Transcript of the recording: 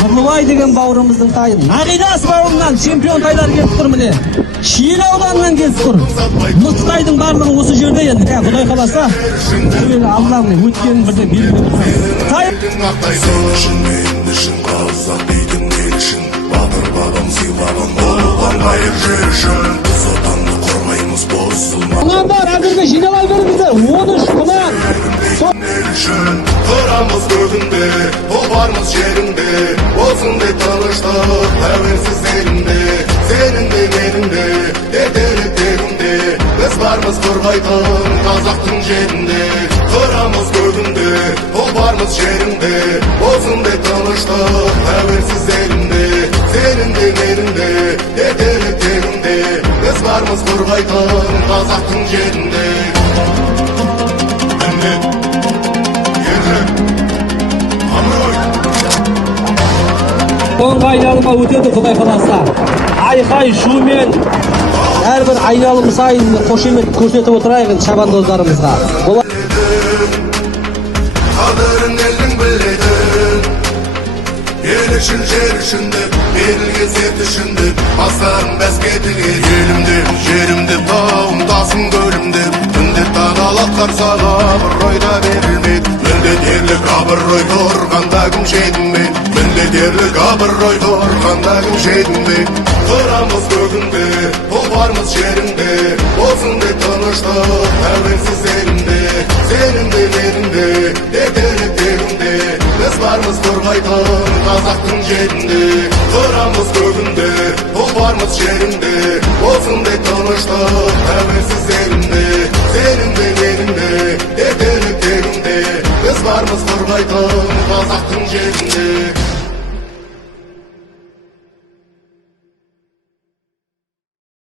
Нұрлыбай деген бауырымыздың тайы. Нағидас бауырымнан чемпион тайлар келіп тұр міне. Шиелі ауданынан келіп тұр. Мыстайдың барлығы осы жерде енді. Құдай қаласа, Аллахның өткенін бірде белгілеп отырмыз. Тай батыр бабам сыйлаған болған қайыр жер үшін біз отанды қорғаймыз бозылма. Құнандар әзірге жиналай беріңіздер. 13 құнан. Тұрамыз көгінде, ол бармыз жерінде, болсын деп тыныштық тәуелсіз елінде. Сенің де менің де, ертеректерінде, біз бармыз қорғайтын қазақтың жерінде. Тұрамыз көгінде, ол бармыз жерінде, болсын деп тыныштық тәуелсіз елінде. Сенің де менің де, ертеректерінде, біз бармыз қорғайтын қазақтың жерінде. Соңғы айналымға өтеді Құдай қаласа. Айқай шумен әрбір айналым сайын қошемет көрсетіп отырайық шабандоздарымызға. Қадірін елдің білетін, ел үшін жер үшін деп, берілген серт үшін деп, бастарын бәскетілге елімде, жерімде, тауым тасым көлімде, міндет тағалатқар саға абыройда берілмек. Міндет ерлік абырой тұрғанда кім жетінбек, міндет ерлік абырой тұрғанда кім жетінбек. Тұрамыз көгінде, ол бармыз жерінде, болсын деп тыныштық тәуелсіз елінде. Сенің де менің де, ертеректерінде, біз бармыз қорғайтын қазақтың жерінде. Тұрамыз көгінде, ол бармыз жерінде, болсын деп тыныштық тәуелсіз елінде. Сенің де